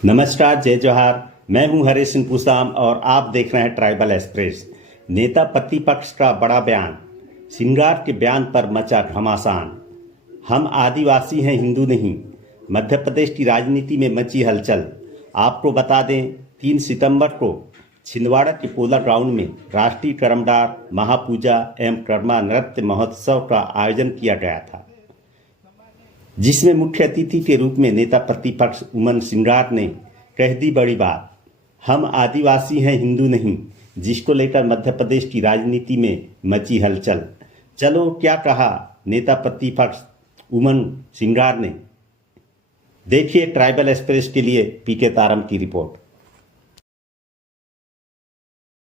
नमस्कार, जय जोहार। मैं हूं हरीश सिंह पूसाम और आप देख रहे हैं ट्राइबल एक्सप्रेस। नेता प्रतिपक्ष का बड़ा बयान, सिंगार के बयान पर मचा घमासान। हम आदिवासी हैं, हिंदू नहीं। मध्य प्रदेश की राजनीति में मची हलचल। आपको बता दें, 3 सितंबर को छिंदवाड़ा के पोला ग्राउंड में राष्ट्रीय कर्मदार महापूजा एवं कर्मा नृत्य महोत्सव का आयोजन किया गया था, जिसमें मुख्य अतिथि के रूप में नेता प्रतिपक्ष उमन सिंगार ने कह दी बड़ी बात, हम आदिवासी हैं, हिंदू नहीं, जिसको लेकर मध्य प्रदेश की राजनीति में मची हलचल। चलो क्या कहा नेता प्रतिपक्ष उमन सिंगार ने, देखिए ट्राइबल एक्सप्रेस के लिए पीके तारम की रिपोर्ट।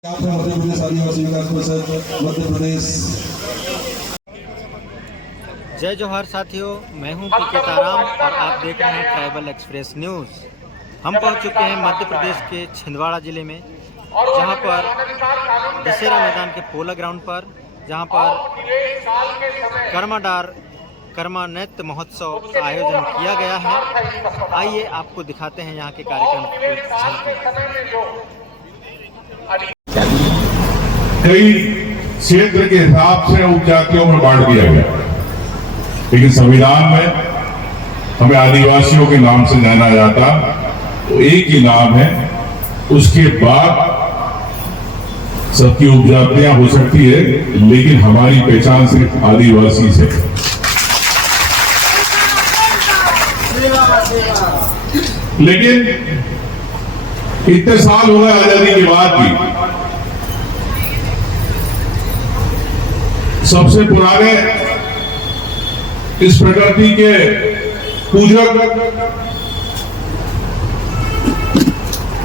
मध्य प्रदेश आदिवासी विकास परिषद मध्य प्रदेश। जय जोहार साथियों, मैं हूं पीके ताराम और आप देख रहे हैं ट्राइबल एक्सप्रेस न्यूज़। हम पहुंच चुके हैं मध्य प्रदेश के छिंदवाड़ा ज़िले में, जहां पर दशहरा मैदान के पोला ग्राउंड पर, जहां पर कर्मा नृत्य महोत्सव का आयोजन किया गया है। आइए आपको दिखाते हैं यहाँ के कार्यक्रम की। कई क्षेत्र के हिसाब से उपजातियों में बांट दिया गया, लेकिन संविधान में हमें आदिवासियों के नाम से जाना जाता, तो एक ही नाम है। उसके बाद सबकी उपजातियां हो सकती है, लेकिन हमारी पहचान सिर्फ आदिवासी से। लेकिन इतने साल हो गए आजादी के बाद भी सबसे पुराने इस प्रकृति के पूजक,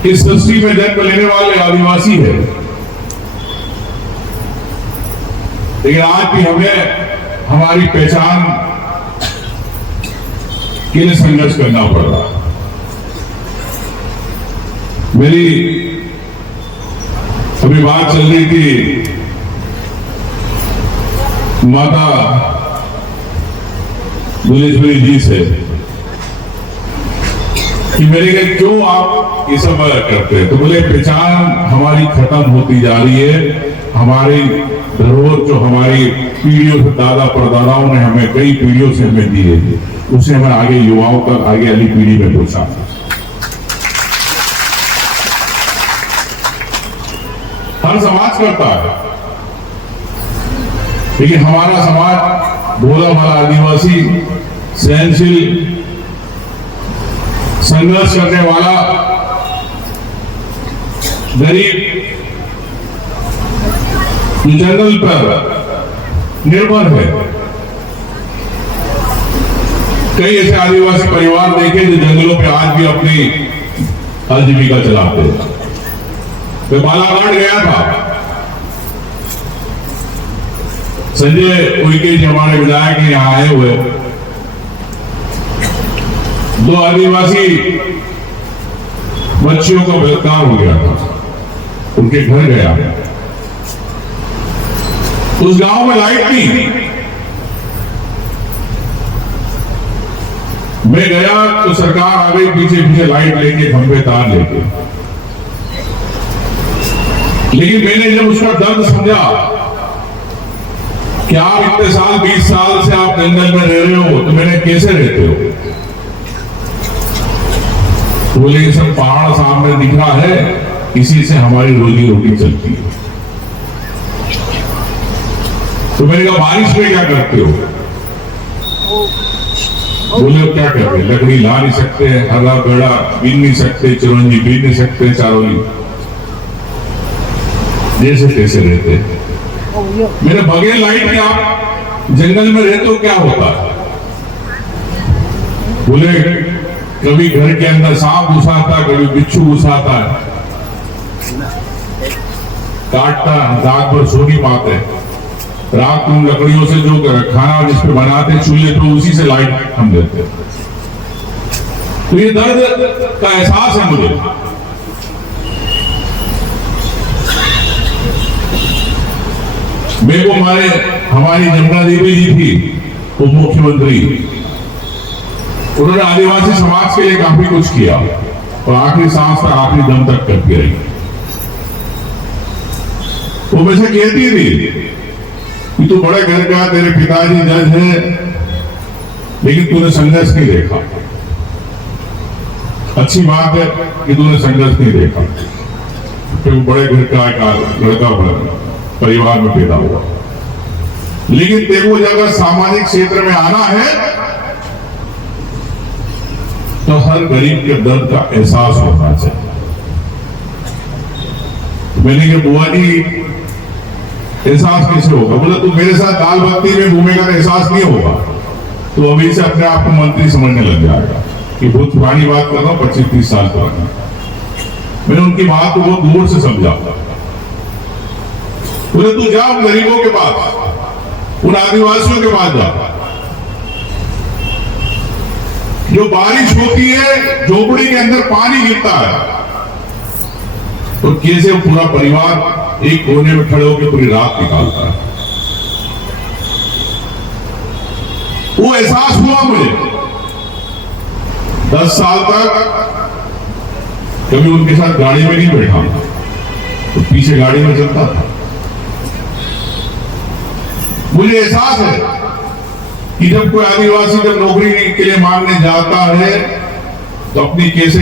इस सृष्टि में जन्म लेने वाले आदिवासी है। लेकिन आज भी हमें हमारी पहचान के लिए संघर्ष करना पड़ रहा। मेरी अभी बात चल रही थी माता बुलेश्वरी जी से कि मेरे लिए क्यों आप ये सब करते हैं, तो बोले पहचान हमारी खत्म होती जा रही है। हमारी धरोहर जो हमारी पीढ़ियों से दादा परदादाओं ने हमें कई पीढ़ियों से हमें दी है, उसे हमें आगे युवाओं तक, आगे वाली पीढ़ी में पहुंचा। हर समाज करता है, लेकिन हमारा समाज भोला भाला आदिवासी, सहनशील, संघर्ष करने वाला, गरीब, जंगल पर निर्भर है। कई ऐसे आदिवासी परिवार देखे जो जंगलों पे आज भी अपनी आजीविका चलाते हैं। मैं बालाघाट गया था, संजय उइके जी हमारे विधायक यहाँ आए हुए, 2 आदिवासी बच्चियों का बलात्कार हो गया था, उनके घर गया। उस गांव में लाइट नहीं, मैं गया तो सरकार आ गई पीछे पीछे लाइट लेके, खंभे तार लेके। लेकिन मैंने जब उसका दर्द समझा कि आप इतने साल 20 साल से आप जंगल में रह रहे हो, तो मैंने कैसे रहते हो, बोले ये सब पहाड़ सामने दिख रहा है, इसी से हमारी रोजी रोटी चलती है। तो मैंने कहा बारिश में क्या करते हो, बोले क्या करते, लकड़ी ला नहीं सकते, हरा गड़ा बीन नहीं सकते, चिरंजी बीन नहीं सकते, चारोली जैसे कैसे रहते। मेरे बगैर लाइट के आप जंगल में रहते हो, क्या होता है। बोले कभी घर के अंदर सांप घुसाता, कभी बिच्छू घुसाता है, काटता, रात भर सो नहीं पाते। रात को लकड़ियों से जो खाना जिस पे बनाते चूल्हे पे, उसी से लाइट हम देते। तो ये दर्द का एहसास है मुझे। मेरे को हमारी जमुना देवी जी थी उप मुख्यमंत्री, उन्होंने आदिवासी समाज के लिए काफी कुछ किया। और आखिरी सांस तक, आखिरी दम तक करती रही। वो मुझे कहती थी कि तू बड़े घर का, तेरे पिताजी जज है, लेकिन तूने संघर्ष नहीं देखा। अच्छी बात है कि तूने संघर्ष नहीं देखा, फिर बड़े घर का एक लड़का परिवार में पैदा हुआ, लेकिन तेरे को अगर सामाजिक क्षेत्र में आना है तो हर गरीब के दर्द का एहसास होना चाहिए। मैंने कहा बुआ जी एहसास कैसे होगा? बोले तू मेरे साथ दाल बत्ती में घूमेगा तो एहसास नहीं होगा, तो अभी से अपने आप को मंत्री समझने लग जाएगा। कि बहुत पुरानी बात कर रहा हूं, 25-30 साल पुरानी। मैंने उनकी बात को बहुत दूर से समझा। बोले तू जा गरीबों के पास, उन आदिवासियों के पास जा, जो बारिश होती है झोपड़ी के अंदर पानी गिरता है तो कैसे पूरा परिवार एक कोने में खड़े होकर पूरी रात निकालता है। वो एहसास हुआ मुझे। 10 साल तक कभी उनके साथ गाड़ी में नहीं बैठा, तो पीछे गाड़ी में चलता था। मुझे एहसास है कि जब कोई आदिवासी जब नौकरी के लिए मांगने जाता है तो अपनी कैसे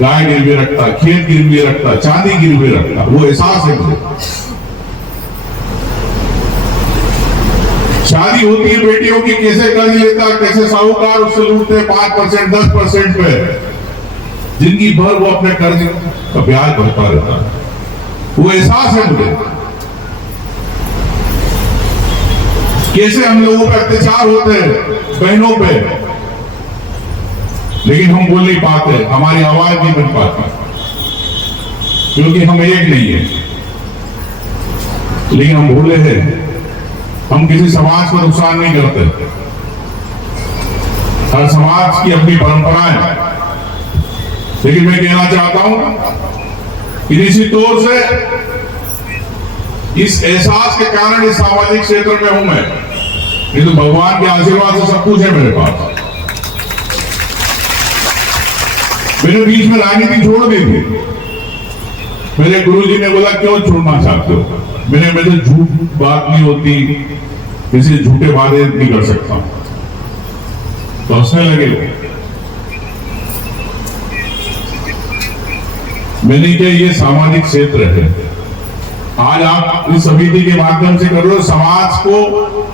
गाय गिरवे रखता, खेत गिरवे रखता, चांदी गिरवे रखता, वो एहसास है मुझे। शादी होती है बेटियों की, कैसे कर्ज लेता, कैसे साहूकार उससे लूटते 5%, 10% पे, जिंदगी भर वो अपने कर्ज का ब्याज भरता रहता है। वो एहसास है मुझे कैसे हम लोगों पे अत्याचार होते हैं बहनों पे, लेकिन हम बोल नहीं पाते, हमारी आवाज नहीं बन पाती, क्योंकि हम एक नहीं है। लेकिन हम भूले हैं, हम किसी समाज को नुकसान नहीं करते। हर समाज की अपनी परंपराएं, लेकिन मैं कहना चाहता हूं कि निश्चित तौर से इस एहसास के कारण इस सामाजिक क्षेत्र में हूं मैं, नहीं तो भगवान के आशीर्वाद से सब कुछ है मेरे पास। मैंने बीच में राजनीति छोड़ दी थी। मेरे गुरुजी ने बोला क्यों छोड़ना चाहते हो? मुझे झूठ बात नहीं होती, किसी झूठे वादे नहीं कर सकता, तो हंसने लगे। मैंने कहा ये सामाजिक क्षेत्र है, आज आप इस समिति के माध्यम से कर रहे हो, समाज को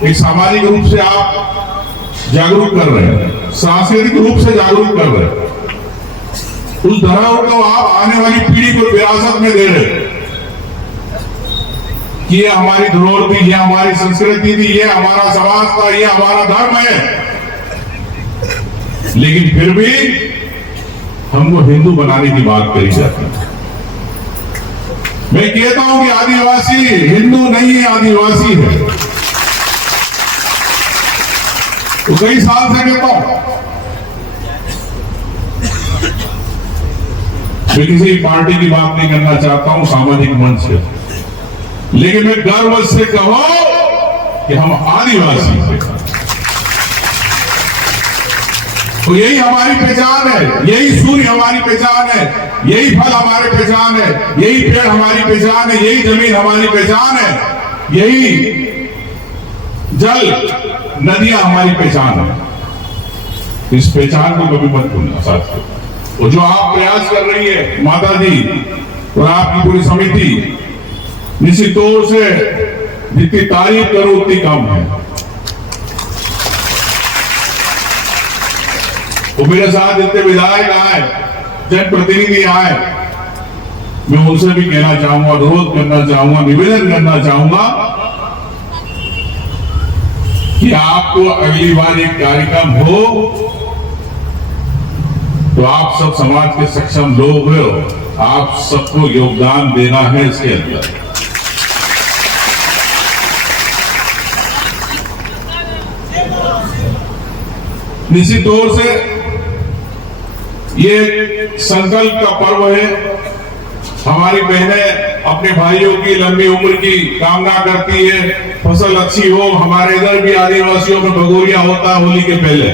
एक सामाजिक रूप से आप जागरूक कर रहे हैं, सांस्कृतिक रूप से जागरूक कर रहे हैं। उस धरोहर को आप आने वाली पीढ़ी को विरासत में दे रहे हैं कि ये हमारी धरोहर थी, ये हमारी संस्कृति थी, ये हमारा समाज था, ये हमारा धर्म है। लेकिन फिर भी हमको हिंदू बनाने की बात करी जाती है। मैं कहता हूं कि आदिवासी हिंदू नहीं है, आदिवासी है। तो कई साल से कहता हूं, मैं किसी पार्टी की बात नहीं करना चाहता हूं, सामाजिक मंच से, लेकिन मैं गर्व से कहूं कि हम आदिवासी हैं। तो यही हमारी पहचान है, यही सूर्य हमारी पहचान है, यही फल हमारी पहचान है, यही पेड़ हमारी पहचान है, यही जमीन हमारी पहचान है, यही जल नदियां हमारी पहचान है। इस पहचान को कभी मत भूलना साथियों। और जो आप प्रयास कर रही है माता जी और आपकी पूरी समिति, निश्चित तौर से जितनी तारीफ करो उतनी कम है। वो मेरे साथ जितने विधायक आए, जनप्रतिनिधि आए, मैं उनसे भी कहना चाहूंगा, अनुरोध करना चाहूंगा, निवेदन करना चाहूंगा कि आपको अगली बार एक कार्यक्रम हो तो आप सब समाज के सक्षम लोग हो, आप सबको योगदान देना है इसके अंदर। निश्चित तौर से ये संकल्प का पर्व है। हमारी बहनें अपने भाइयों की लंबी उम्र की कामना करती है, फसल अच्छी हो। हमारे इधर भी आदिवासियों में भगोरिया होता है होली के पहले।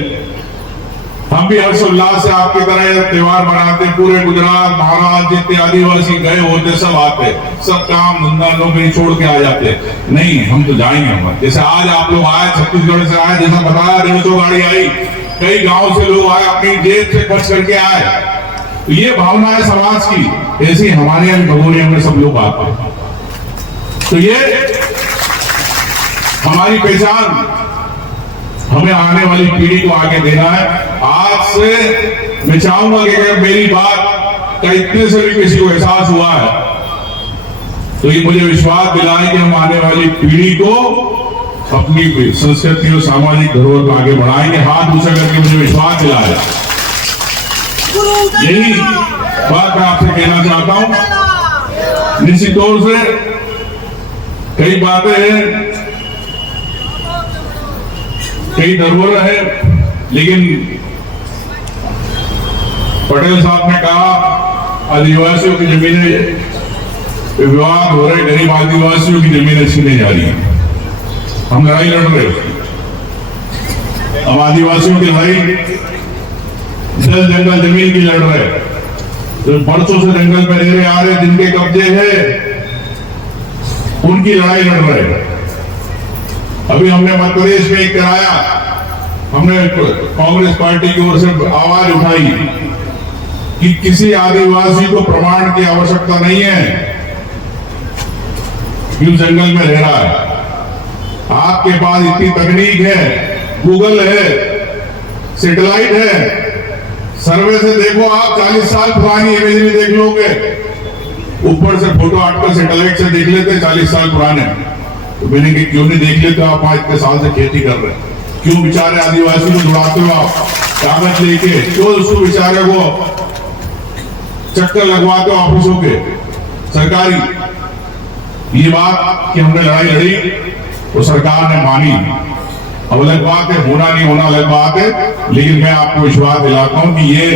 हम भी हर्षोल्लास से आपकी तरह त्योहार मनाते। पूरे गुजरात, महाराष्ट्र जितने आदिवासी गए होते सब आते, सब काम धंधा नौकरी छोड़ के आ जाते। नहीं, हम तो जाएंगे। हम जैसे आज आप लोग आए, छत्तीसगढ़ से आए, जैसा बताया 150 गाड़ी आई, कई गांव से लोग आए, अपनी जेब से खर्च करके आए। तो ये भावना है समाज की। ऐसी हमारे यहाँ भगोरिया में सब लोग आते हैं। तो ये हमारी पहचान, हमें आने वाली पीढ़ी को आगे देना है। आज से मैं चाहूंगा कि अगर मेरी बात का इतने से भी किसी को एहसास हुआ है तो ये मुझे विश्वास दिलाए कि हम आने वाली पीढ़ी को अपनी संस्कृति और सामाजिक धरोहर को आगे बढ़ाएंगे। हाथ ऊंचा करके मुझे विश्वास दिलाए। यही बात मैं आपसे कहना चाहता हूं। निश्चित तौर से कई बातें हैं, कई धरोहर है, लेकिन पटेल साहब ने कहा आदिवासियों की जमीनें, विवाद हो रहे, गरीब आदिवासियों की जमीनें छीने जा रही हैं। हम लड़ाई लड़ रहे हैं। हम आदिवासियों की लड़ाई जल जंगल जमीन की लड़ रहे हैं। जो बरसों से जंगल में रह रहे आ रहे, जिनके कब्जे हैं, उनकी लड़ाई लड़ रहे हैं। अभी हमने मध्य प्रदेश में कराया, हमने कांग्रेस पार्टी की ओर से आवाज उठाई कि किसी आदिवासी को प्रमाण की आवश्यकता नहीं है कि जंगल में रह रहा है। आपके पास इतनी तकनीक है, गूगल है, सैटेलाइट है, सर्वे से देखो, आप 40 साल पुरानी इमेजरी देख लोगे। ऊपर से फोटो हटकर सैटेलाइट से देख लेते 40 साल पुराने। तो मैंने कि क्यों नहीं देख लेते आप? इतने साल से खेती कर रहे हैं, क्यों बेचारे आदिवासी को जुड़ाते हो आप कागज लेके? क्यों उसको बेचारे को चक्कर लगवाते हो ऑफिसों के सरकारी? ये बात कि हमने लड़ाई लड़ी तो सरकार ने मानी। अब अलग बात है, होना नहीं होना अलग बात है, लेकिन मैं आपको विश्वास दिलाता हूं कि ये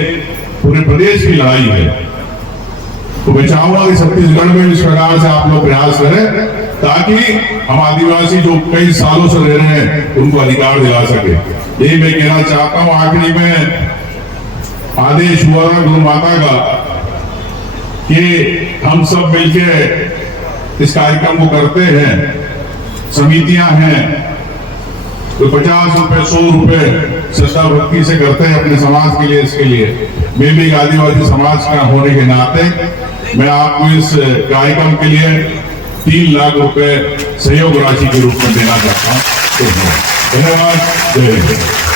पूरे प्रदेश की लड़ाई है। तो मैं चाहूंगा कि छत्तीसगढ़ में इस प्रकार से आप लोग प्रयास करें ताकि हम आदिवासी जो कई सालों से रह रहे हैं उनको अधिकार दिला सके। यही मैं कहना चाहता हूं। आखिरी में आदेश हुआ था गुरु माता का कि हम सब मिलकर इस कार्यक्रम को करते हैं। समितियां हैं तो 50 रुपए 100 रुपए श्रद्धा भक्ति से करते हैं अपने समाज के लिए। इसके लिए मैं भी आदिवासी समाज का होने के नाते मैं आपको इस कार्यक्रम के लिए 3 लाख रुपए सहयोग राशि के रूप में देना चाहता हूं। धन्यवाद। जय हिंद।